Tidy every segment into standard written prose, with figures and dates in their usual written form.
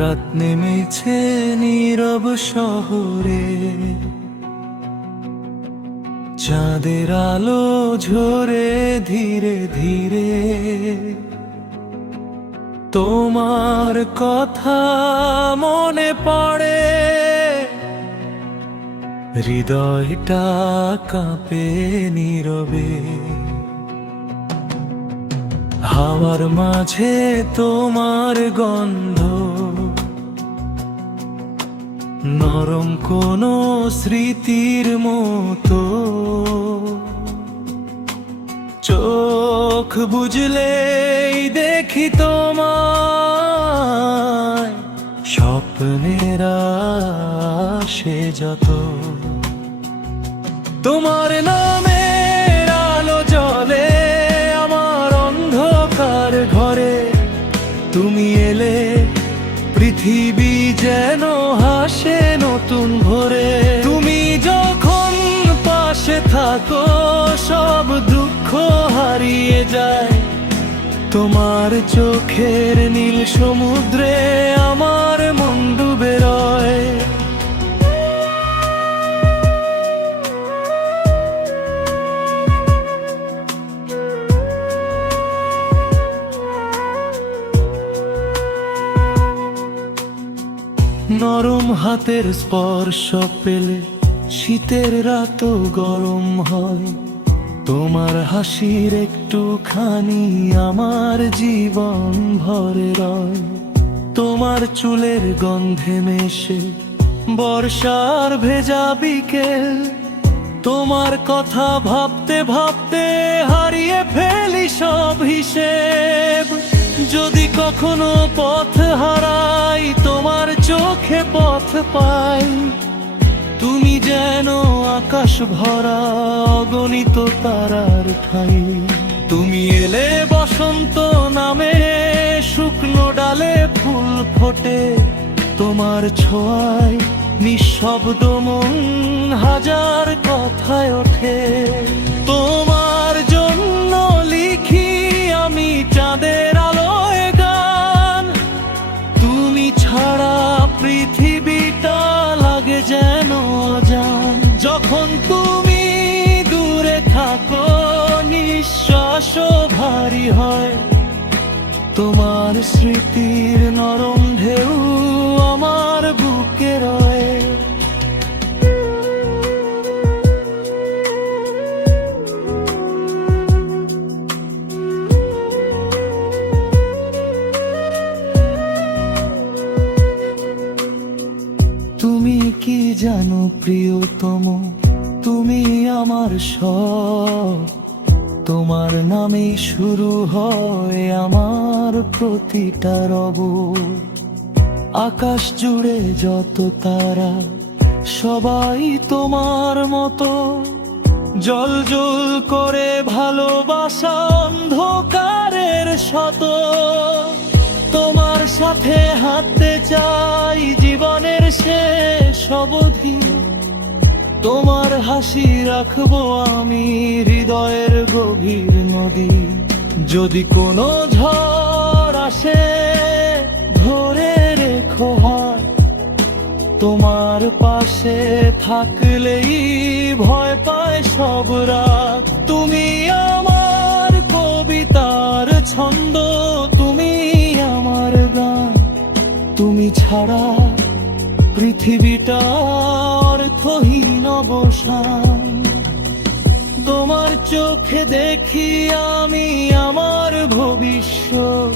রাত নেমেছে নীরব শহরে, চাঁদের আলো ঝরে ধীরে ধীরে। তোমার কথা মনে পড়ে, হৃদয়টা কাঁপে নীরবে। হাওয়ার মাঝে তোমার গন্ধ, নরম কোনো স্মৃতির মতো। চোখ বুঝলেই দেখি তোমায়, স্বপ্নের আসে যত। তোমার নামের আলো জ্বলে আমার অন্ধকার ঘরে। তুমি এলে পৃথিবী যেন হাসে নতুন ভোরে। তুমি যখন পাশে থাকো সব দুঃখ হারিয়ে যায়। তোমার চোখের নীল সমুদ্রে আমার মন ডুবে রয়। নরম হাতের স্পর্শ পেলে শীতের রাতও গরম হয়। তোমার হাসির একটুখানি আমার জীবন ভরে রয়। তোমার চুলের গন্ধে মেশে বর্ষার ভেজা বিকেল। তোমার কথা ভাবতে ভাবতে হারিয়ে ফেলি সব হিসেব। যদি কখনো পথ হারাই তোমার চোখে পথ পাই। তুমি যেন আকাশ ভরা অগণিত তারার ঠাই। তুমি এলে বসন্ত নামে শুকনো ডালে ফুল ফোটে। তোমার ছোঁয়ায় নিঃশব্দ মন হাজার কথায় ওঠে। তোমার জন্য লিখি আমি চাঁদের আলোয় গান। তুমি ছাড়া পৃথিবীটা লাগে যেন অজান। যখন তুমি দূরে থাকো নিঃশ্বাসও ভারী হয়। তোমার স্মৃতির নরম ঢেউ আমার বুকে রয়। তুমি কি জানো প্রিয়তম, তুমি আমার সব। তোমার নামেই শুরু হয় আমার প্রতিটা রব। আকাশ জুড়ে যত তারা সবাই তোমার মতো। জল জল করে ভালোবাসা অন্ধকারের শত। তোমার সাথে হাঁটতে চাই জীবনের শেষ অবধি। তোমার হাসি রাখবো আমি হৃদয়ের গভীর নদী। যদি কোনো ঝড় আসে ধরে রেখো হাত। তোমার পাশে থাকলেই ভয় পায় সব রাত। তুমি আমার কবিতার ছন্দ, তুমি আমার গান। তুমি ছাড়া পৃথিবীটা অর্থহীন অবসান। তোমার চোখে দেখি আমি আমার ভবিষ্যৎ।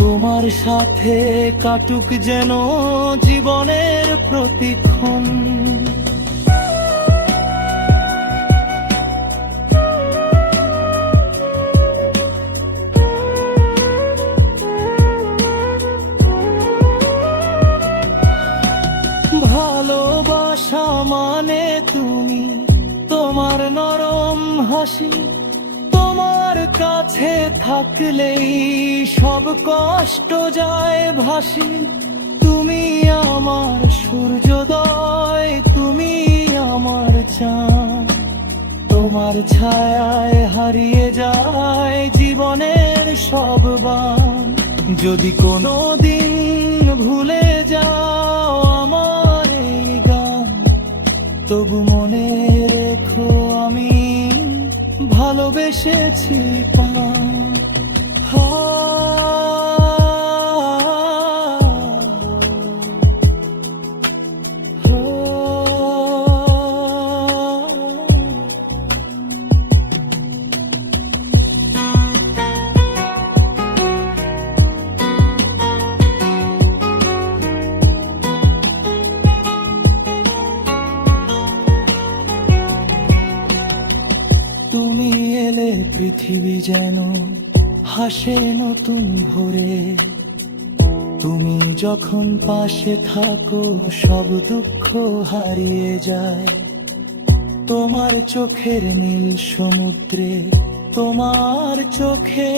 তোমার সাথে কাটুক যেন জীবনের প্রতিক্ষণ। ভালোবাসা মানে তুমি, তোমার নরম হাসি। তোমার কাছে থাকলেই সব কষ্ট যায় ভাসি। তুমি আমার সূর্যোদয়, তুমি আমার চাঁদ। তোমার ছায়ায় হারিয়ে যায় জীবনের সব বান। যদি কোনোদিন ভুলে যাও আমার এই গান, তবু মনে রেখো আমি ভালোবেসেছি প্রাণ। তুমি এলে পৃথিবী যেন হাসে নতুন ভোরে, তুমি যখন পাশে থাকো সব দুঃখ হারিয়ে যায়। তোমার চোখের নীল সমুদ্রে, তোমার চোখে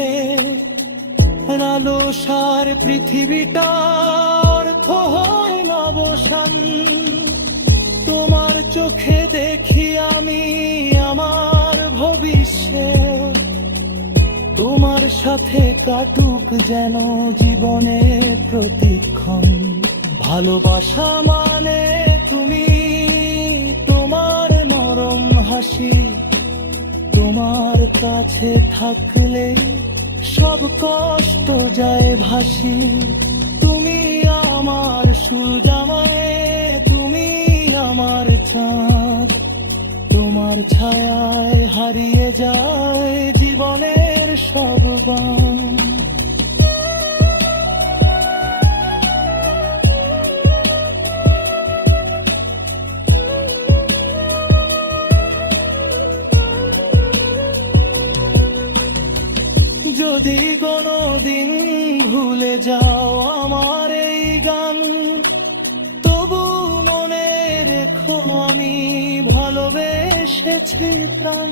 আলো সার পৃথিবীটা অর্থ হয় নবসান। তোমার চোখে দেখি আমি আমার ভবিষ্যৎ, তোমার সাথে কাটুক যেন জীবনের প্রতিক্ষণ। ভালোবাসা মানে তুমি, তোমার নরম হাসি, তোমার কাছে থাকলে সব কষ্ট যায় ভাসি। তুমি আমার সুজামায়, তুমি আমার চাঁদ, তোমার ছায়ায় হারিয়ে যায় জীবনের সব গান। যদি কোনোদিন ভুলে যাও আমার এই গান, তবু মনে রেখো আমি ভালোবেসেছি প্রাণ।